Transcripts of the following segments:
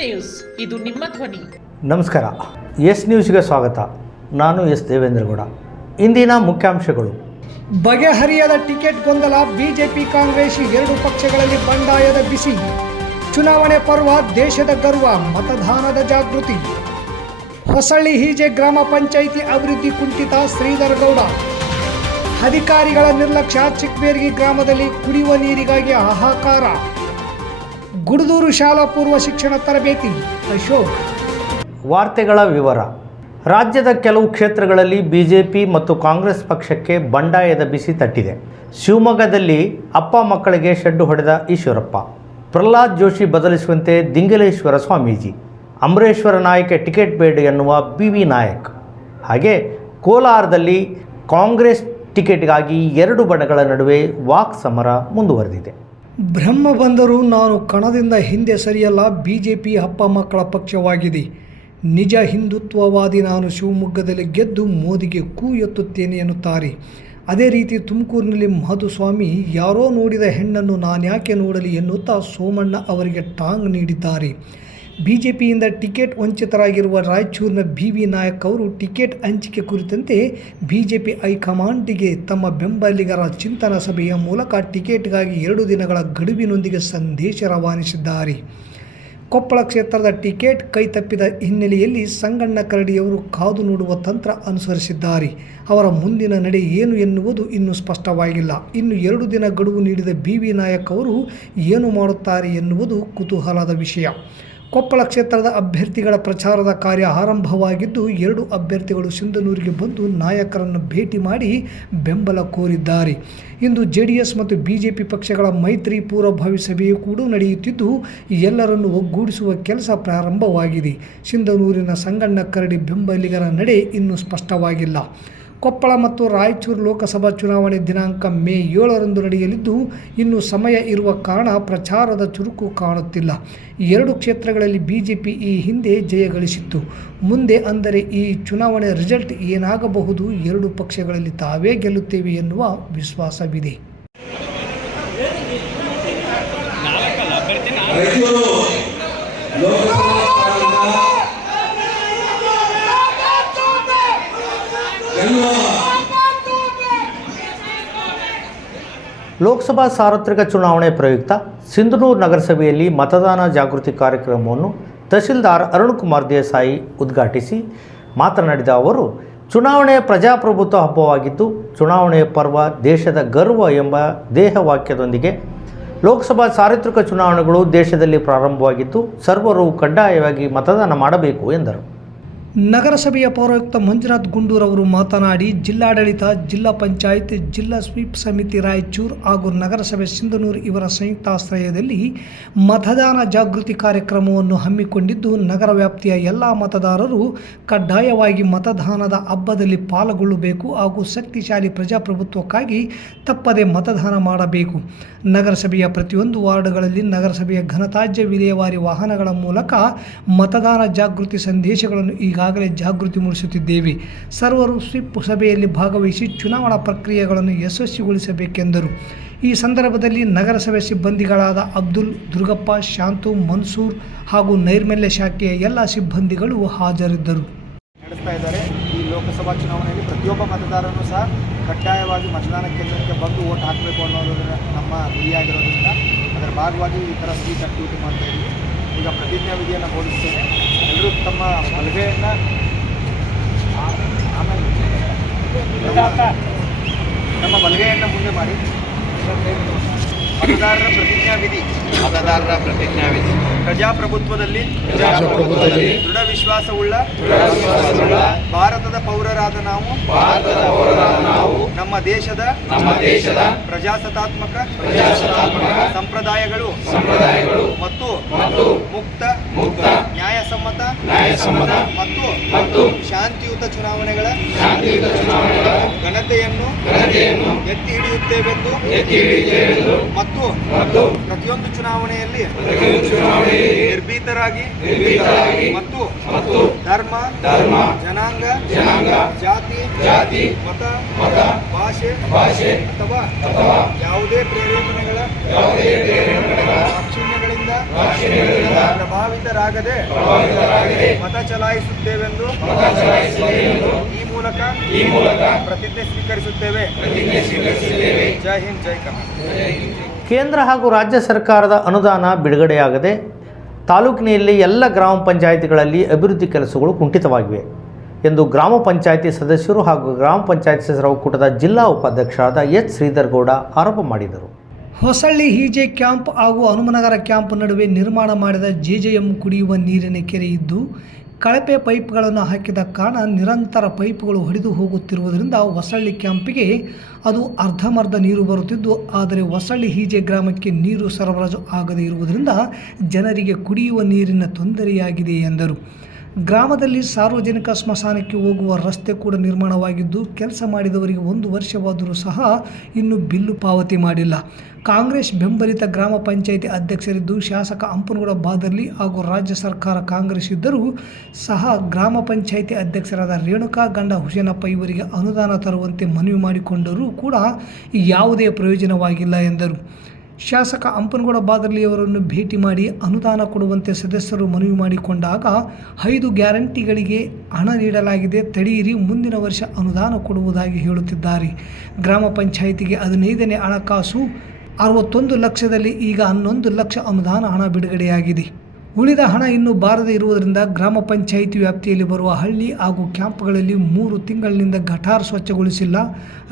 News ಇದು ನಿಮ್ಮ ಧ್ವನಿ. ನಮಸ್ಕಾರ. ಎಸ್ ನ್ಯೂಸ್ಗೆ ಸ್ವಾಗತ. ನಾನು ಎಸ್ ದೇವೇಂದ್ರಗೌಡ. ಇಂದಿನ ಮುಖ್ಯಾಂಶಗಳು. ಬಗೆಹರಿಯದ ಟಿಕೆಟ್ ಗೊಂದಲ ಬಿಜೆಪಿ ಕಾಂಗ್ರೆಸ್ ಎರಡು ಪಕ್ಷಗಳಲ್ಲಿ ಬಂಡಾಯದ ಬಿಸಿ. ಚುನಾವಣೆ ಪರ್ವ ದೇಶದ ಗರ್ವ ಮತದಾನದ ಜಾಗೃತಿ. ಹೊಸಳ್ಳಿ ಹೀಜೆ ಗ್ರಾಮ ಪಂಚಾಯಿತಿ ಅಭಿವೃದ್ಧಿ ಕುಂಠಿತ ಶ್ರೀಧರಗೌಡ ಅಧಿಕಾರಿಗಳ ನಿರ್ಲಕ್ಷ್ಯ ಚಿಕ್ಕಬೇರ್ಗಿ ಗ್ರಾಮದಲ್ಲಿ ಕುಡಿಯುವ ನೀರಿಗಾಗಿ ಹಾಹಾಕಾರ. ಗುಡದೂರು ಶಾಲಾ ಪೂರ್ವ ಶಿಕ್ಷಣ ತರಬೇತಿ, ಅಶೋಕ್. ವಾರ್ತೆಗಳ ವಿವರ. ರಾಜ್ಯದ ಕೆಲವು ಕ್ಷೇತ್ರಗಳಲ್ಲಿ ಬಿಜೆಪಿ ಮತ್ತು ಕಾಂಗ್ರೆಸ್ ಪಕ್ಷಕ್ಕೆ ಬಂಡಾಯದ ಬಿಸಿ ತಟ್ಟಿದೆ. ಶಿವಮೊಗ್ಗದಲ್ಲಿ ಅಪ್ಪ ಮಕ್ಕಳಿಗೆ ಶೆಡ್ಡು ಹೊಡೆದ ಈಶ್ವರಪ್ಪ. ಪ್ರಹ್ಲಾದ್ ಜೋಶಿ ಬದಲಿಸುವಂತೆ ದಿಂಗಲೇಶ್ವರ ಸ್ವಾಮೀಜಿ. ಅಮರೇಶ್ವರ ನಾಯಕ ಟಿಕೆಟ್ ಬೇಡ ಎನ್ನುವ ಬಿ ವಿ ನಾಯಕ್. ಹಾಗೆ ಕೋಲಾರದಲ್ಲಿ ಕಾಂಗ್ರೆಸ್ ಟಿಕೆಟ್ಗಾಗಿ ಎರಡು ಬಣಗಳ ನಡುವೆ ವಾಕ್ ಸಮರ ಮುಂದುವರೆದಿದೆ. ಬ್ರಹ್ಮ ಬಂದರೂ ನಾನು ಕಣದಿಂದ ಹಿಂದೆ ಸರಿಯಲ್ಲ ಬಿ ಜೆ ಪಿ ಅಪ್ಪ ಮಕ್ಕಳ ಪಕ್ಷವಾಗಿದೆ. ನಿಜ ಹಿಂದುತ್ವವಾದಿ ನಾನು ಶಿವಮೊಗ್ಗದಲ್ಲಿ ಗೆದ್ದು ಮೋದಿಗೆ ಕೂ ಎತ್ತುತ್ತೇನೆ ಎನ್ನುತ್ತಾರೆ. ಅದೇ ರೀತಿ ತುಮಕೂರಿನಲ್ಲಿ ಮಾಧುಸ್ವಾಮಿ ಯಾರೋ ನೋಡಿದ ಹೆಣ್ಣನ್ನು ನಾನ್ಯಾಕೆ ನೋಡಲಿ ಎನ್ನುತ್ತಾ ಸೋಮಣ್ಣ ಅವರಿಗೆ ಟಾಂಗ್ ನೀಡಿದ್ದಾರೆ. ಬಿ ಜೆ ಪಿಯಿಂದ ಟಿಕೆಟ್ ವಂಚಿತರಾಗಿರುವ ರಾಯಚೂರಿನ ಬಿ ವಿ ನಾಯಕ್ ಅವರು ಟಿಕೆಟ್ ಹಂಚಿಕೆ ಕುರಿತಂತೆ ಬಿ ಜೆ ಪಿ ಹೈಕಮಾಂಡಿಗೆ ತಮ್ಮ ಬೆಂಬಲಿಗರ ಚಿಂತನ ಸಭೆಯ ಮೂಲಕ ಟಿಕೆಟ್ಗಾಗಿ ಎರಡು ದಿನಗಳ ಗಡುವಿನೊಂದಿಗೆ ಸಂದೇಶ ರವಾನಿಸಿದ್ದಾರೆ. ಕೊಪ್ಪಳ ಕ್ಷೇತ್ರದ ಟಿಕೆಟ್ ಕೈ ತಪ್ಪಿದ ಹಿನ್ನೆಲೆಯಲ್ಲಿ ಸಂಗಣ್ಣ ಕರಡಿಯವರು ಕಾದು ನೋಡುವ ತಂತ್ರ ಅನುಸರಿಸಿದ್ದಾರೆ. ಅವರ ಮುಂದಿನ ನಡೆ ಏನು ಎನ್ನುವುದು ಇನ್ನೂ ಸ್ಪಷ್ಟವಾಗಿಲ್ಲ. ಇನ್ನು ಎರಡು ದಿನ ಗಡುವು ನೀಡಿದ ಬಿ ವಿ ನಾಯಕ್ ಅವರು ಏನು ಮಾಡುತ್ತಾರೆ ಎನ್ನುವುದು ಕುತೂಹಲದ ವಿಷಯ. ಕೊಪ್ಪಳ ಕ್ಷೇತ್ರದ ಅಭ್ಯರ್ಥಿಗಳ ಪ್ರಚಾರದ ಕಾರ್ಯ ಆರಂಭವಾಗಿದ್ದು, ಎರಡು ಅಭ್ಯರ್ಥಿಗಳು ಸಿಂಧನೂರಿಗೆ ಬಂದು ನಾಯಕರನ್ನು ಭೇಟಿ ಮಾಡಿ ಬೆಂಬಲ ಕೋರಿದ್ದಾರೆ. ಇಂದು ಜೆ ಡಿ ಎಸ್ ಮತ್ತು ಬಿಜೆಪಿ ಪಕ್ಷಗಳ ಮೈತ್ರಿ ಪೂರ್ವಭಾವಿ ಸಭೆಯು ಕೂಡ ನಡೆಯುತ್ತಿದ್ದು, ಎಲ್ಲರನ್ನು ಒಗ್ಗೂಡಿಸುವ ಕೆಲಸ ಪ್ರಾರಂಭವಾಗಿದೆ. ಸಿಂಧನೂರಿನ ಸಂಗಣ್ಣ ಕರಡಿ ಬೆಂಬಲಿಗರ ನಡೆ ಇನ್ನೂ ಸ್ಪಷ್ಟವಾಗಿಲ್ಲ. ಕೊಪ್ಪಳ ಮತ್ತು ರಾಯಚೂರು ಲೋಕಸಭಾ ಚುನಾವಣೆ ದಿನಾಂಕ ಮೇ ಏಳರಂದು ನಡೆಯಲಿದ್ದು ಇನ್ನು ಸಮಯ ಇರುವ ಕಾರಣ ಪ್ರಚಾರದ ಚುರುಕು ಕಾಣುತ್ತಿಲ್ಲ. ಎರಡು ಕ್ಷೇತ್ರಗಳಲ್ಲಿ ಬಿಜೆಪಿ ಈ ಹಿಂದೆ ಜಯಗಳಿಸಿತ್ತು ಮುಂದೆ ಅಂದರೆ ಈ ಚುನಾವಣೆ ರಿಸಲ್ಟ್ ಏನಾಗಬಹುದು ಎರಡು ಪಕ್ಷಗಳಲ್ಲಿ ತಾವೇ ಗೆಲ್ಲುತ್ತೇವೆ ಎನ್ನುವ ವಿಶ್ವಾಸವಿದೆ ರಾಯಚೂರು ಲೋಕಸಭಾ ಕ್ಷೇತ್ರದ ಗೆಲ್ಲುವ ಲೋಕಸಭಾ ಸಾರ್ವತ್ರಿಕ ಚುನಾವಣೆ ಪ್ರಯುಕ್ತ ಸಿಂಧನೂರು ನಗರಸಭೆಯಲ್ಲಿ ಮತದಾನ ಜಾಗೃತಿ ಕಾರ್ಯಕ್ರಮವನ್ನು ತಹಸೀಲ್ದಾರ್ ಅರುಣ್ಕುಮಾರ್ ದೇಸಾಯಿ ಉದ್ಘಾಟಿಸಿ ಮಾತನಾಡಿದ ಅವರು ಚುನಾವಣೆ ಪ್ರಜಾಪ್ರಭುತ್ವ ಹಬ್ಬವಾಗಿದ್ದು ಚುನಾವಣೆಯ ಪರ್ವ ದೇಶದ ಗರ್ವ ಎಂಬ ದೇಹವಾಕ್ಯದೊಂದಿಗೆ ಲೋಕಸಭಾ ಸಾರ್ವತ್ರಿಕ ಚುನಾವಣೆಗಳು ದೇಶದಲ್ಲಿ ಪ್ರಾರಂಭವಾಗಿದ್ದು ಸರ್ವರು ಕಡ್ಡಾಯವಾಗಿ ಮತದಾನ ಮಾಡಬೇಕು ಎಂದರು. ನಗರಸಭೆಯ ಪೌರಾಯುಕ್ತ ಮಂಜುನಾಥ್ ಗುಂಡೂರವರು ಮಾತನಾಡಿ, ಜಿಲ್ಲಾಡಳಿತ, ಜಿಲ್ಲಾ ಪಂಚಾಯತ್, ಜಿಲ್ಲಾ ಸ್ವೀಪ್ ಸಮಿತಿ ರಾಯಚೂರು ಹಾಗೂ ನಗರಸಭೆ ಸಿಂಧನೂರು ಇವರ ಸಂಯುಕ್ತಾಶ್ರಯದಲ್ಲಿ ಮತದಾನ ಜಾಗೃತಿ ಕಾರ್ಯಕ್ರಮವನ್ನು ಹಮ್ಮಿಕೊಂಡಿದ್ದು, ನಗರ ವ್ಯಾಪ್ತಿಯ ಎಲ್ಲ ಮತದಾರರು ಕಡ್ಡಾಯವಾಗಿ ಮತದಾನದ ಹಬ್ಬದಲ್ಲಿ ಪಾಲ್ಗೊಳ್ಳಬೇಕು ಹಾಗೂ ಶಕ್ತಿಶಾಲಿ ಪ್ರಜಾಪ್ರಭುತ್ವಕ್ಕಾಗಿ ತಪ್ಪದೆ ಮತದಾನ ಮಾಡಬೇಕು. ನಗರಸಭೆಯ ಪ್ರತಿಯೊಂದು ವಾರ್ಡ್ಗಳಲ್ಲಿ ನಗರಸಭೆಯ ಘನತಾಜ್ಯ ವಿಲೇವಾರಿ ವಾಹನಗಳ ಮೂಲಕ ಮತದಾನ ಜಾಗೃತಿ ಸಂದೇಶಗಳನ್ನು ಈಗಾಗಲೇ ಜಾಗೃತಿ ಮೂಡಿಸುತ್ತಿದ್ದೇವೆ. ಸರ್ವರು ಸ್ವಿಪ್ ಸಭೆಯಲ್ಲಿ ಭಾಗವಹಿಸಿ ಚುನಾವಣಾ ಪ್ರಕ್ರಿಯೆಗಳನ್ನು ಯಶಸ್ವಿಗೊಳಿಸಬೇಕೆಂದರು. ಈ ಸಂದರ್ಭದಲ್ಲಿ ನಗರಸಭೆ ಸಿಬ್ಬಂದಿಗಳಾದ ಅಬ್ದುಲ್, ದುರ್ಗಪ್ಪ, ಶಾಂತು, ಮನ್ಸೂರ್ ಹಾಗೂ ನೈರ್ಮಲ್ಯ ಶಾಖೆಯ ಎಲ್ಲ ಸಿಬ್ಬಂದಿಗಳು ಹಾಜರಿದ್ದರು. ನಡೆಸ್ತಾ ಇದ್ದಾರೆ. ಈ ಲೋಕಸಭಾ ಚುನಾವಣೆಯಲ್ಲಿ ಪ್ರತಿಯೊಬ್ಬ ಮತದಾರನು ಸಹ ಕಡ್ಡಾಯವಾಗಿ ಮತದಾನ ಕೇಂದ್ರಕ್ಕೆ ಬಂದು ಓಟ್ ಹಾಕಬೇಕು ಅನ್ನೋದ್ರ ನಮ್ಮ ಗುರಿಯಾಗಿರೋದ್ರಿಂದ ಅದರ ಭಾಗವಾಗಿ ಈ ಥರ ಸ್ವೀಟ್ ಆಕ್ಟಿವಿಟಿ ಮಾಡ್ತಾ ಇದ್ದೀವಿ. ಈಗ ಪ್ರತಿಜ್ಞಾ ವಿಧಿಯನ್ನು ಬೋಧಿಸ್ತೇನೆ ಎಲ್ಲರೂ ತಮ್ಮ ಬಲಗೈಯನ್ನು ಆಮೇಲೆ ನಮ್ಮ ಬಲಗೈಯನ್ನು ಮುಂದೆ ಮಾಡಿ. ಮತದಾರರ ಪ್ರತಿಜ್ಞಾ ವಿಧಿ ಮತದಾರರ ಪ್ರತಿಜ್ಞಾ ವಿಧಿ ಪ್ರಜಾಪ್ರಭುತ್ವದಲ್ಲಿ ಪ್ರಜಾಪ್ರಭುತ್ವದಲ್ಲಿ ದೃಢ ವಿಶ್ವಾಸವುಳ್ಳ ವಿಶ್ವಾಸವುಳ್ಳ ಭಾರತದ ಪೌರರಾದ ನಾವು ಭಾರತದ ಪೌರರಾದ ನಾವು ನಮ್ಮ ದೇಶದ ನಮ್ಮ ದೇಶದ ಪ್ರಜಾಸತ್ತಾತ್ಮಕ ಪ್ರಜಾಸತ್ತಾತ್ಮಕ ಸಂಪ್ರದಾಯಗಳು ಸಂಪ್ರದಾಯಗಳು ಮತ್ತು ಮತ್ತು ಮುಕ್ತ ಮುಕ್ತ ನ್ಯಾಯಸಮ್ಮತ ನ್ಯಾಯಸಮ್ಮತ ಮತ್ತು ಮತ್ತು ಶಾಂತಿಯುತ ಚುನಾವಣೆಗಳ ಶಾಂತಿಯುತ ಚುನಾವಣೆಗಳ ಘನತೆಯನ್ನು ಘನತೆಯನ್ನು ಎತ್ತಿ ಹಿಡಿಯುತ್ತೇವೆಂದು ಎತ್ತಿ ಹಿಡಿಯುತ್ತೇವೆಂದು ಮತ್ತು ಪ್ರತಿಯೊಂದು ಚುನಾವಣೆಯಲ್ಲಿ ನಿರ್ಭೀತರಾಗಿ ಮತ್ತು ಧರ್ಮ ಧರ್ಮ ಜನಾಂಗ ಜನಾಂಗ ಜಾತಿ ಜಾತಿ ಮತ ಮತ ಭಾಷೆ ಭಾಷೆ ಅಥವಾ ಅಥವಾ ಯಾವುದೇ ಪ್ರೇರೇಪಣೆಗಳ ಯಾವುದೇ ದಾಕ್ಷಿಣ್ಯಗಳಿಂದ ಪ್ರಭಾವಿತರಾಗದೆ ಮತ ಚಲಾಯಿಸುತ್ತೇವೆಂದು ಈ ಮೂಲಕ ಈ ಮೂಲಕ ಪ್ರತಿಜ್ಞೆ ಸ್ವೀಕರಿಸುತ್ತೇವೆ. ಜೈ ಹಿಂದ್ ಜೈ ಕರ್ನಾಟಕ. ಕೇಂದ್ರ ಹಾಗೂ ರಾಜ್ಯ ಸರ್ಕಾರದ ಅನುದಾನ ಬಿಡುಗಡೆಯಾಗದೆ ತಾಲೂಕಿನಲ್ಲಿ ಎಲ್ಲ ಗ್ರಾಮ ಪಂಚಾಯಿತಿಗಳಲ್ಲಿ ಅಭಿವೃದ್ಧಿ ಕೆಲಸಗಳು ಕುಂಠಿತವಾಗಿವೆ ಎಂದು ಗ್ರಾಮ ಪಂಚಾಯಿತಿ ಸದಸ್ಯರು ಹಾಗೂ ಗ್ರಾಮ ಪಂಚಾಯತ್ ಸದಸ್ಯರ ಒಕ್ಕೂಟದ ಜಿಲ್ಲಾ ಉಪಾಧ್ಯಕ್ಷರಾದ ಎಚ್ ಶ್ರೀಧರ್ಗೌಡ ಆರೋಪ ಮಾಡಿದರು. ಹೊಸಳ್ಳಿ ಹಿಜೆ ಕ್ಯಾಂಪ್ ಹಾಗೂ ಹನುಮನಗರ ಕ್ಯಾಂಪ್ ನಡುವೆ ನಿರ್ಮಾಣ ಮಾಡಿದ ಜೆಜೆಎಂ ಕುಡಿಯುವ ನೀರಿನ ಕೆರೆ ಇದ್ದು ಕಳಪೆ ಪೈಪ್ಗಳನ್ನು ಹಾಕಿದ ಕಾರಣ ನಿರಂತರ ಪೈಪ್ಗಳು ಹೊಡೆದು ಹೋಗುತ್ತಿರುವುದರಿಂದ ಹೊಸಳ್ಳಿ ಕ್ಯಾಂಪಿಗೆ ಅದು ಅರ್ಧಮರ್ಧ ನೀರು ಬರುತ್ತಿದ್ದು, ಆದರೆ ಹೊಸಳ್ಳಿ ಹೀಜೆ ಗ್ರಾಮಕ್ಕೆ ನೀರು ಸರಬರಾಜು ಆಗದೇ ಇರುವುದರಿಂದ ಜನರಿಗೆ ಕುಡಿಯುವ ನೀರಿನ ತೊಂದರೆಯಾಗಿದೆ ಎಂದರು. ಗ್ರಾಮದಲ್ಲಿ ಸಾರ್ವಜನಿಕ ಸ್ಮಶಾನಕ್ಕೆ ಹೋಗುವ ರಸ್ತೆ ಕೂಡ ನಿರ್ಮಾಣವಾಗಿದ್ದು ಕೆಲಸ ಮಾಡಿದವರಿಗೆ ಒಂದು ವರ್ಷವಾದರೂ ಸಹ ಇನ್ನು ಬಿಲ್ಲು ಪಾವತಿ ಮಾಡಿಲ್ಲ. ಕಾಂಗ್ರೆಸ್ ಬೆಂಬಲಿತ ಗ್ರಾಮ ಪಂಚಾಯಿತಿ ಅಧ್ಯಕ್ಷರಿದ್ದು ಶಾಸಕ ಅಂಪನಗೌಡ ಬಾದರ್ಲಿ ಹಾಗೂ ರಾಜ್ಯ ಸರ್ಕಾರ ಕಾಂಗ್ರೆಸ್ ಇದ್ದರೂ ಸಹ ಗ್ರಾಮ ಪಂಚಾಯಿತಿ ಅಧ್ಯಕ್ಷರಾದ ರೇಣುಕಾ ಗಂಡ ಹುಸೇನಪ್ಪ ಇವರಿಗೆ ಅನುದಾನ ತರುವಂತೆ ಮನವಿ ಮಾಡಿಕೊಂಡರೂ ಕೂಡ ಯಾವುದೇ ಪ್ರಯೋಜನವಾಗಿಲ್ಲ ಎಂದರು. ಶಾಸಕ ಅಂಪನಗೌಡ ಬಾದರ್ಲಿಯವರನ್ನು ಭೇಟಿ ಮಾಡಿ ಅನುದಾನ ಕೊಡುವಂತೆ ಸದಸ್ಯರು ಮನವಿ ಮಾಡಿಕೊಂಡಾಗ ಐದು ಗ್ಯಾರಂಟಿಗಳಿಗೆ ಹಣ ನೀಡಲಾಗಿದೆ. ತಡೆಯಿರಿ, ಮುಂದಿನ ವರ್ಷ ಅನುದಾನ ಕೊಡುವುದಾಗಿ ಹೇಳುತ್ತಿದ್ದಾರೆ. ಗ್ರಾಮ ಪಂಚಾಯಿತಿಗೆ ಹದಿನೈದನೇ ಹಣಕಾಸು, ಅರವತ್ತೊಂದು ಲಕ್ಷದಲ್ಲಿ ಈಗ ಹನ್ನೊಂದು ಲಕ್ಷ ಅನುದಾನ ಹಣ ಬಿಡುಗಡೆಯಾಗಿದೆ. ಉಳಿದ ಹಣ ಇನ್ನೂ ಬಾರದೇ ಇರುವುದರಿಂದ ಗ್ರಾಮ ಪಂಚಾಯಿತಿ ವ್ಯಾಪ್ತಿಯಲ್ಲಿ ಬರುವ ಹಳ್ಳಿ ಹಾಗೂ ಕ್ಯಾಂಪ್ಗಳಲ್ಲಿ ಮೂರು ತಿಂಗಳಿನಿಂದ ಗಟಾರ್ ಸ್ವಚ್ಛಗೊಳಿಸಿಲ್ಲ,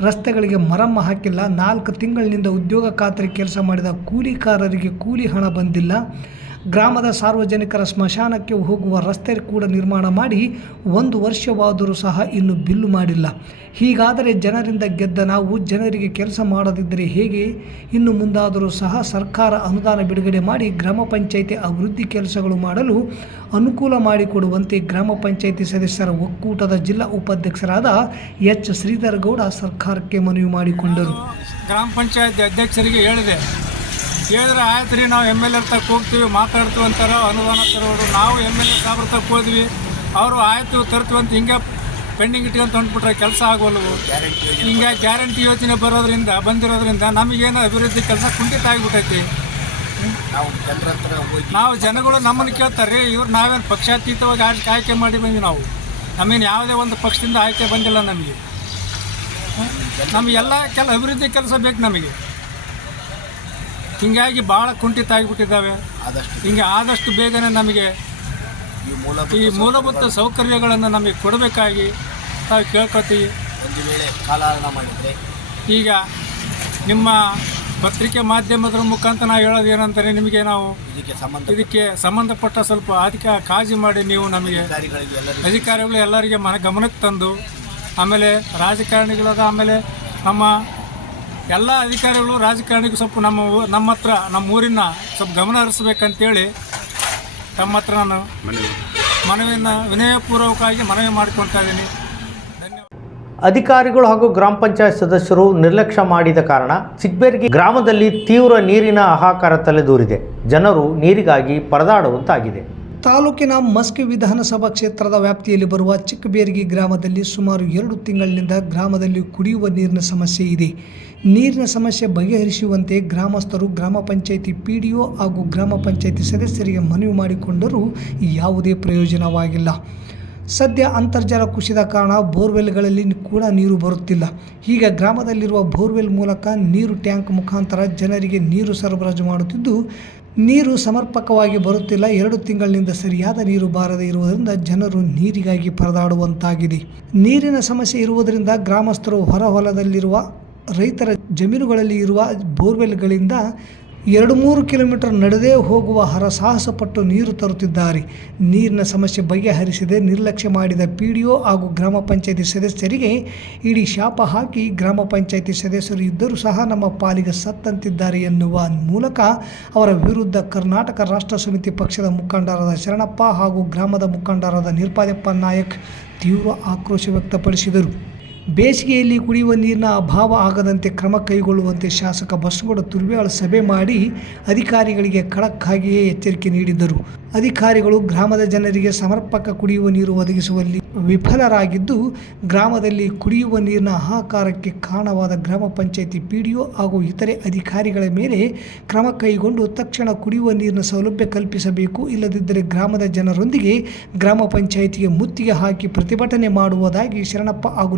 ರಸ್ತೆಗಳಿಗೆ ಮರಮ್ಮ ಹಾಕಿಲ್ಲ, ನಾಲ್ಕು ತಿಂಗಳಿನಿಂದ ಉದ್ಯೋಗ ಖಾತ್ರಿ ಕೆಲಸ ಮಾಡಿದ ಕೂಲಿಕಾರರಿಗೆ ಕೂಲಿ ಹಣ ಬಂದಿಲ್ಲ. ಗ್ರಾಮದ ಸಾರ್ವಜನಿಕರ ಸ್ಮಶಾನಕ್ಕೆ ಹೋಗುವ ರಸ್ತೆ ಕೂಡ ನಿರ್ಮಾಣ ಮಾಡಿ ಒಂದು ವರ್ಷವಾದರೂ ಸಹ ಇನ್ನು ಬಿಲ್ಲು ಮಾಡಿಲ್ಲ. ಹೀಗಾದರೆ ಜನರಿಂದ ಗೆದ್ದ ನಾವು ಜನರಿಗೆ ಕೆಲಸ ಮಾಡದಿದ್ದರೆ ಹೇಗೆ? ಇನ್ನು ಮುಂದಾದರೂ ಸಹ ಸರ್ಕಾರ ಅನುದಾನ ಬಿಡುಗಡೆ ಮಾಡಿ ಗ್ರಾಮ ಪಂಚಾಯಿತಿ ಅಭಿವೃದ್ಧಿ ಕೆಲಸಗಳು ಮಾಡಲು ಅನುಕೂಲ ಮಾಡಿಕೊಡುವಂತೆ ಗ್ರಾಮ ಪಂಚಾಯಿತಿ ಸದಸ್ಯರ ಒಕ್ಕೂಟದ ಜಿಲ್ಲಾ ಉಪಾಧ್ಯಕ್ಷರಾದ ಎಚ್. ಶ್ರೀಧರ್ ಗೌಡ ಸರ್ಕಾರಕ್ಕೆ ಮನವಿ ಮಾಡಿಕೊಂಡರು. ಗ್ರಾಮ ಪಂಚಾಯತ್ ಅಧ್ಯಕ್ಷರಿಗೆ ಹೇಳಿದೆ. ಹೇಳಿದ್ರೆ ಆಯ್ತು ರೀ ನಾವು ಎಂ ಎಲ್ ಎರ್ ತಕ್ಕ ಹೋಗ್ತೀವಿ ಮಾತಾಡ್ತೀವಿ ಅಂತಾರೆ ಅನುದಾನ ತರೋರು. ನಾವು ಎಂ ಎಲ್ ಎ ಸಾಬ್ರ ತಕ್ಕ ಹೋದ್ವಿ ಅವರು ಆಯಿತು ತರ್ತೀವಿ ಅಂತ ಹಿಂಗೆ ಪೆಂಡಿಂಗ್ ಇಟ್ಕೊಂತ ತಂದುಬಿಟ್ರೆ ಕೆಲಸ ಆಗೋಲ್ವು? ಹಿಂಗೆ ಗ್ಯಾರಂಟಿ ಯೋಜನೆ ಬರೋದ್ರಿಂದ ಬಂದಿರೋದ್ರಿಂದ ನಮಗೇನು ಅಭಿವೃದ್ಧಿ ಕೆಲಸ ಕುಂಠಿತ ಆಗಿಬಿಟ್ಟೈತಿ ನಾವು ಜನರ ಹತ್ರ ಹೋಗಿ ನಾವು ಜನಗಳು ನಮ್ಮನ್ನು ಕೇಳ್ತಾರೆ ರೀ ಇವ್ರು ನಾವೇನು ಪಕ್ಷಾತೀತವಾಗಿ ಆಯ್ಕೆ ಆಯ್ಕೆ ಮಾಡಿ ಬಂದ್ವಿ ನಾವು. ನಮಗೇನು ಯಾವುದೇ ಒಂದು ಪಕ್ಷದಿಂದ ಆಯ್ಕೆ ಬಂದಿಲ್ಲ ನಮಗೆ. ನಮಗೆಲ್ಲ ಕೆಲ ಅಭಿವೃದ್ಧಿ ಕೆಲಸ ಬೇಕು ನಮಗೆ. ಹಿಂಗಾಗಿ ಭಾಳ ಕುಂಠಿತ ಆಗಿಬಿಟ್ಟಿದ್ದಾವೆ ಆದಷ್ಟು ಹಿಂಗೆ ಆದಷ್ಟು ಬೇಗನೆ ನಮಗೆ ಈ ಮೂಲ ಈ ಮೂಲಭೂತ ಸೌಕರ್ಯಗಳನ್ನು ನಮಗೆ ಕೊಡಬೇಕಾಗಿ ನಾವು ಕೇಳ್ಕೊತೀವಿ ಒಂದು ವೇಳೆ ಕಾಲಹರಣ ಮಾಡಿದರೆ? ಈಗ ನಿಮ್ಮ ಪತ್ರಿಕೆ ಮಾಧ್ಯಮದ ಮುಖಾಂತರ ನಾವು ಹೇಳೋದು ಏನಂತಾರೆ ನಿಮಗೆ ನಾವು ಇದಕ್ಕೆ ಸಂಬಂಧ ಇದಕ್ಕೆ ಸಂಬಂಧಪಟ್ಟ ಸ್ವಲ್ಪ ಅಧಿಕ ಕಾಳಜಿ ಮಾಡಿ ನೀವು ನಮಗೆ ಅಧಿಕಾರಿಗಳಿಗೆ ಎಲ್ಲರಿಗೂ ಅಧಿಕಾರಿಗಳು ಎಲ್ಲರಿಗೆ ಮನ ಗಮನಕ್ಕೆ ತಂದು ಆಮೇಲೆ ರಾಜಕಾರಣಿಗಳಾದ ಆಮೇಲೆ ನಮ್ಮ ಎಲ್ಲ ಅಧಿಕಾರಿಗಳು ರಾಜಕಾರಣಿಗೂ ಸ್ವಲ್ಪ ನಮ್ಮ ನಮ್ಮ ಹತ್ರ, ನಮ್ಮ ಊರಿನ ಸ್ವಲ್ಪ ಗಮನ ಹರಿಸ್ಬೇಕಂತೇಳಿ ತಮ್ಮ ಹತ್ರ ನಾನು ಮನವಿಯನ್ನು ವಿನಯಪೂರ್ವಕವಾಗಿ ಮನವಿ ಮಾಡಿಕೊಳ್ತಾ ಇದ್ದೀನಿ. ಅಧಿಕಾರಿಗಳು ಹಾಗೂ ಗ್ರಾಮ ಪಂಚಾಯತ್ ಸದಸ್ಯರು ನಿರ್ಲಕ್ಷ್ಯ ಮಾಡಿದ ಕಾರಣ ಚಿಕ್ಕಬೇರ್ಗಿ ಗ್ರಾಮದಲ್ಲಿ ತೀವ್ರ ನೀರಿನ ಹಾಹಾಕಾರ ತಲೆದೂರಿದೆ. ಜನರು ನೀರಿಗಾಗಿ ಪರದಾಡುವಂತಾಗಿದೆ. ತಾಲೂಕಿನ ಮಸ್ಕಿ ವಿಧಾನಸಭಾ ಕ್ಷೇತ್ರದ ವ್ಯಾಪ್ತಿಯಲ್ಲಿ ಬರುವ ಚಿಕ್ಕಬೇರ್ಗಿ ಗ್ರಾಮದಲ್ಲಿ ಸುಮಾರು ಎರಡು ತಿಂಗಳಿನಿಂದ ಗ್ರಾಮದಲ್ಲಿ ಕುಡಿಯುವ ನೀರಿನ ಸಮಸ್ಯೆ ಇದೆ. ನೀರಿನ ಸಮಸ್ಯೆ ಬಗೆಹರಿಸುವಂತೆ ಗ್ರಾಮಸ್ಥರು ಗ್ರಾಮ ಪಂಚಾಯಿತಿ ಪಿ ಡಿ ಒ ಹಾಗೂ ಗ್ರಾಮ ಪಂಚಾಯಿತಿ ಸದಸ್ಯರಿಗೆ ಮನವಿ ಮಾಡಿಕೊಂಡರೂ ಯಾವುದೇ ಪ್ರಯೋಜನವಾಗಿಲ್ಲ. ಸದ್ಯ ಅಂತರ್ಜಲ ಕುಸಿದ ಕಾರಣ ಬೋರ್ವೆಲ್ಗಳಲ್ಲಿ ಕೂಡ ನೀರು ಬರುತ್ತಿಲ್ಲ. ಈಗ ಗ್ರಾಮದಲ್ಲಿರುವ ಬೋರ್ವೆಲ್ ಮೂಲಕ ನೀರು ಟ್ಯಾಂಕ್ ಮುಖಾಂತರ ಜನರಿಗೆ ನೀರು ಸರಬರಾಜು ಮಾಡುತ್ತಿದ್ದು ನೀರು ಸಮರ್ಪಕವಾಗಿ ಬರುತ್ತಿಲ್ಲ. ಎರಡು ತಿಂಗಳಿನಿಂದ ಸರಿಯಾದ ನೀರು ಬಾರದೆ ಇರುವುದರಿಂದ ಜನರು ನೀರಿಗಾಗಿ ಪರದಾಡುವಂತಾಗಿದೆ. ನೀರಿನ ಸಮಸ್ಯೆ ಇರುವುದರಿಂದ ಗ್ರಾಮಸ್ಥರು ಹೊರ ಹೊಲದಲ್ಲಿರುವ ರೈತರ ಜಮೀನುಗಳಲ್ಲಿ ಇರುವ ಬೋರ್ವೆಲ್ಗಳಿಂದ ಎರಡು ಮೂರು ಕಿಲೋಮೀಟರ್ ನಡೆದೇ ಹೋಗುವ ಹರಸಾಹಸ ಪಟ್ಟು ನೀರು ತರುತ್ತಿದ್ದಾರೆ. ನೀರಿನ ಸಮಸ್ಯೆ ಬಗೆಹರಿಸದೆ ನಿರ್ಲಕ್ಷ್ಯ ಮಾಡಿದ ಪಿ ಡಿ ಒ ಹಾಗೂ ಗ್ರಾಮ ಪಂಚಾಯಿತಿ ಸದಸ್ಯರಿಗೆ ಇಡೀ ಶಾಪ ಹಾಕಿ ಗ್ರಾಮ ಪಂಚಾಯಿತಿ ಸದಸ್ಯರು ಇದ್ದರೂ ಸಹ ನಮ್ಮ ಪಾಲಿಗೆ ಸತ್ತಂತಿದ್ದಾರೆ ಎನ್ನುವ ಮೂಲಕ ಅವರ ವಿರುದ್ಧ ಕರ್ನಾಟಕ ರಾಷ್ಟ್ರ ಸಮಿತಿ ಪಕ್ಷದ ಮುಖಂಡರಾದ ಶರಣಪ್ಪ ಹಾಗೂ ಗ್ರಾಮದ ಮುಖಂಡರಾದ ನಿರ್ಪಾದಪ್ಪ ನಾಯಕ್ ತೀವ್ರ ಆಕ್ರೋಶ ವ್ಯಕ್ತಪಡಿಸಿದರು. ಬೇಸಿಗೆಯಲ್ಲಿ ಕುಡಿಯುವ ನೀರಿನ ಅಭಾವ ಆಗದಂತೆ ಕ್ರಮ ಕೈಗೊಳ್ಳುವಂತೆ ಶಾಸಕ ಬಸವಗೌಡ ತುರ್ವೇಳ ಸಭೆ ಮಾಡಿ ಅಧಿಕಾರಿಗಳಿಗೆ ಕಡಕ್ಕಾಗಿಯೇ ಎಚ್ಚರಿಕೆ ನೀಡಿದ್ದರು. ಅಧಿಕಾರಿಗಳು ಗ್ರಾಮದ ಜನರಿಗೆ ಸಮರ್ಪಕ ಕುಡಿಯುವ ನೀರು ಒದಗಿಸುವಲ್ಲಿ ವಿಫಲರಾಗಿದ್ದು, ಗ್ರಾಮದಲ್ಲಿ ಕುಡಿಯುವ ನೀರಿನ ಹಾಹಾಕಾರಕ್ಕೆ ಕಾರಣವಾದ ಗ್ರಾಮ ಪಂಚಾಯಿತಿ ಪಿಡಿಒ ಹಾಗೂ ಇತರೆ ಅಧಿಕಾರಿಗಳ ಮೇಲೆ ಕ್ರಮ ಕೈಗೊಂಡು ತಕ್ಷಣ ಕುಡಿಯುವ ನೀರಿನ ಸೌಲಭ್ಯ ಕಲ್ಪಿಸಬೇಕು. ಇಲ್ಲದಿದ್ದರೆ ಗ್ರಾಮದ ಜನರೊಂದಿಗೆ ಗ್ರಾಮ ಪಂಚಾಯಿತಿಗೆ ಮುತ್ತಿಗೆ ಹಾಕಿ ಪ್ರತಿಭಟನೆ ಮಾಡುವುದಾಗಿ ಶರಣಪ್ಪ ಹಾಗೂ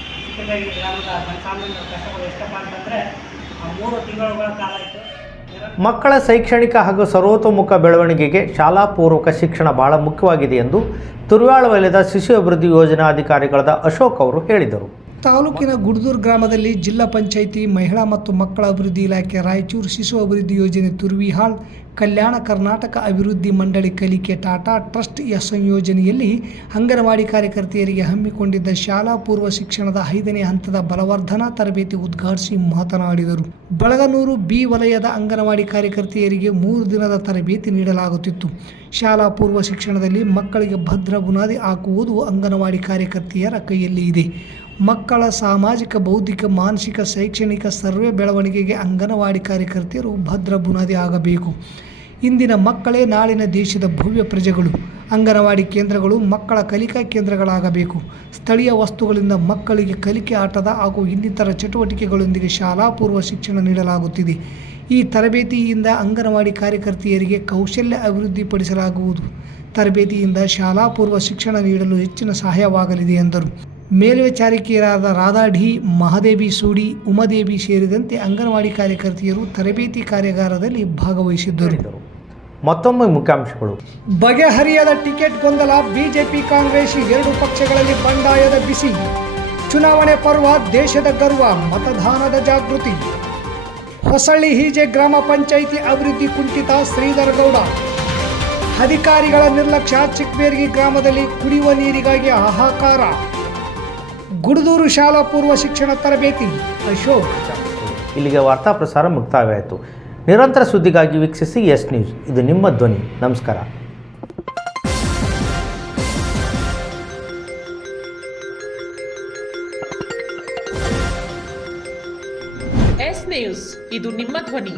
ಚಿಕ್ಕಬೆರಿಗೆ ಗ್ರಾಮದ ಜನಸಾಮಾನ್ಯರ ಕಷ್ಟಗಳು ಎಷ್ಟಪ್ಪ ಅಂತಂದರೆ ಮೂರು ತಿಂಗಳುಗಳ ಕಾಲ ಇತ್ತು ಮಕ್ಕಳ ಶೈಕ್ಷಣಿಕ ಹಾಗೂ ಸರ್ವತೋಮುಖ ಬೆಳವಣಿಗೆಗೆ ಶಾಲಾ ಪೂರ್ವಕ ಶಿಕ್ಷಣ ಬಹಳ ಮುಖ್ಯವಾಗಿದೆ ಎಂದು ತುರ್ವಾಳ ವಲಯದ ಶಿಶು ಅಭಿವೃದ್ಧಿ ಯೋಜನಾ ಅಧಿಕಾರಿಗಳಾದ ಅಶೋಕ್ ಅವರು ಹೇಳಿದರು. ತಾಲೂಕಿನ ಗುಡ್ದೂರ್ ಗ್ರಾಮದಲ್ಲಿ ಜಿಲ್ಲಾ ಪಂಚಾಯಿತಿ ಮಹಿಳಾ ಮತ್ತು ಮಕ್ಕಳ ಅಭಿವೃದ್ಧಿ ಇಲಾಖೆ ರಾಯಚೂರು ಶಿಶು ಅಭಿವೃದ್ಧಿ ಯೋಜನೆ ತುರ್ವಿಹಾಳ್, ಕಲ್ಯಾಣ ಕರ್ನಾಟಕ ಅಭಿವೃದ್ಧಿ ಮಂಡಳಿ ಕಲಿಕೆ ಟಾಟಾ ಟ್ರಸ್ಟ್ ಯ ಸಂಯೋಜನೆಯಲ್ಲಿ ಅಂಗನವಾಡಿ ಕಾರ್ಯಕರ್ತೆಯರಿಗೆ ಹಮ್ಮಿಕೊಂಡಿದ್ದ ಶಾಲಾ ಪೂರ್ವ ಶಿಕ್ಷಣದ ಐದನೇ ಹಂತದ ಬಲವರ್ಧನಾ ತರಬೇತಿ ಉದ್ಘಾಟಿಸಿ ಮಾತನಾಡಿದರು. ಬಳಗನೂರು ಬಿ ವಲಯದ ಅಂಗನವಾಡಿ ಕಾರ್ಯಕರ್ತೆಯರಿಗೆ ಮೂರು ದಿನದ ತರಬೇತಿ ನೀಡಲಾಗುತ್ತಿತ್ತು. ಶಾಲಾ ಪೂರ್ವ ಶಿಕ್ಷಣದಲ್ಲಿ ಮಕ್ಕಳಿಗೆ ಭದ್ರ ಬುನಾದಿ ಹಾಕುವುದು ಅಂಗನವಾಡಿ ಕಾರ್ಯಕರ್ತೆಯರ ಕೈಯಲ್ಲಿ ಇದೆ ಮಕ್ಕಳ ಸಾಮಾಜಿಕ, ಬೌದ್ಧಿಕ, ಮಾನಸಿಕ, ಶೈಕ್ಷಣಿಕ ಸರ್ವೇ ಬೆಳವಣಿಗೆಗೆ ಅಂಗನವಾಡಿ ಕಾರ್ಯಕರ್ತೆಯರು ಭದ್ರ ಬುನಾದಿ ಆಗಬೇಕು. ಇಂದಿನ ಮಕ್ಕಳೇ ನಾಳಿನ ದೇಶದ ಭವ್ಯ ಪ್ರಜೆಗಳು. ಅಂಗನವಾಡಿ ಕೇಂದ್ರಗಳು ಮಕ್ಕಳ ಕಲಿಕಾ ಕೇಂದ್ರಗಳಾಗಬೇಕು. ಸ್ಥಳೀಯ ವಸ್ತುಗಳಿಂದ ಮಕ್ಕಳಿಗೆ ಕಲಿಕೆ ಆಟದ ಹಾಗೂ ಇನ್ನಿತರ ಚಟುವಟಿಕೆಗಳೊಂದಿಗೆ ಶಾಲಾ ಪೂರ್ವ ಶಿಕ್ಷಣ ನೀಡಲಾಗುತ್ತಿದೆ. ಈ ತರಬೇತಿಯಿಂದ ಅಂಗನವಾಡಿ ಕಾರ್ಯಕರ್ತೆಯರಿಗೆ ಕೌಶಲ್ಯ ಅಭಿವೃದ್ಧಿಪಡಿಸಲಾಗುವುದು. ತರಬೇತಿಯಿಂದ ಶಾಲಾ ಪೂರ್ವ ಶಿಕ್ಷಣ ನೀಡಲು ಹೆಚ್ಚಿನ ಸಹಾಯವಾಗಲಿದೆ ಎಂದರು. ಮೇಲ್ವಿಚಾರಕಿಯರಾದ ರಾಧಾ ಢಿ ಮಹಾದೇವಿ ಸೂಡಿ ಉಮಾದೇವಿ ಸೇರಿದಂತೆ ಅಂಗನವಾಡಿ ಕಾರ್ಯಕರ್ತೆಯರು ತರಬೇತಿ ಕಾರ್ಯಾಗಾರದಲ್ಲಿ ಭಾಗವಹಿಸಿದ್ದರು. ಮತ್ತೊಮ್ಮೆ ಮುಖ್ಯಾಂಶಗಳು. ಬಗೆಹರಿಯದ ಟಿಕೆಟ್ ಗೊಂದಲ ಬಿಜೆಪಿ ಕಾಂಗ್ರೆಸ್ ಎರಡು ಪಕ್ಷಗಳಲ್ಲಿ ಬಂಡಾಯದ ಬಿಸಿ. ಚುನಾವಣೆ ಪರ್ವ ದೇಶದ ಗರ್ವ ಮತದಾನದ ಜಾಗೃತಿ. ಹೊಸಳ್ಳಿ ಹೀಜೆ ಗ್ರಾಮ ಪಂಚಾಯಿತಿ ಅಭಿವೃದ್ಧಿ ಕುಂಠಿತ ಶ್ರೀಧರ ಗೌಡ ಅಧಿಕಾರಿಗಳ ನಿರ್ಲಕ್ಷ್ಯ ಚಿಕ್ಕಬೇರ್ಗಿ ಗ್ರಾಮದಲ್ಲಿ ಕುಡಿಯುವ ನೀರಿಗಾಗಿ ಹಾಹಾಕಾರ. ಗುಡದೂರು ಶಾಲಾ ಪೂರ್ವ ಶಿಕ್ಷಣ ತರಬೇತಿ ಅಶೋಕ್. ಇಲ್ಲಿಗೆ ವಾರ್ತಾ ಪ್ರಸಾರ ಮುಕ್ತಾಯವಾಯಿತು. ನಿರಂತರ ಸುದ್ದಿಗಾಗಿ ವೀಕ್ಷಿಸಿ ಎಸ್ ನ್ಯೂಸ್. ಇದು ನಿಮ್ಮ ಧ್ವನಿ. ನಮಸ್ಕಾರ. S news. ಇದು ನಿಮ್ಮ ಧ್ವನಿ.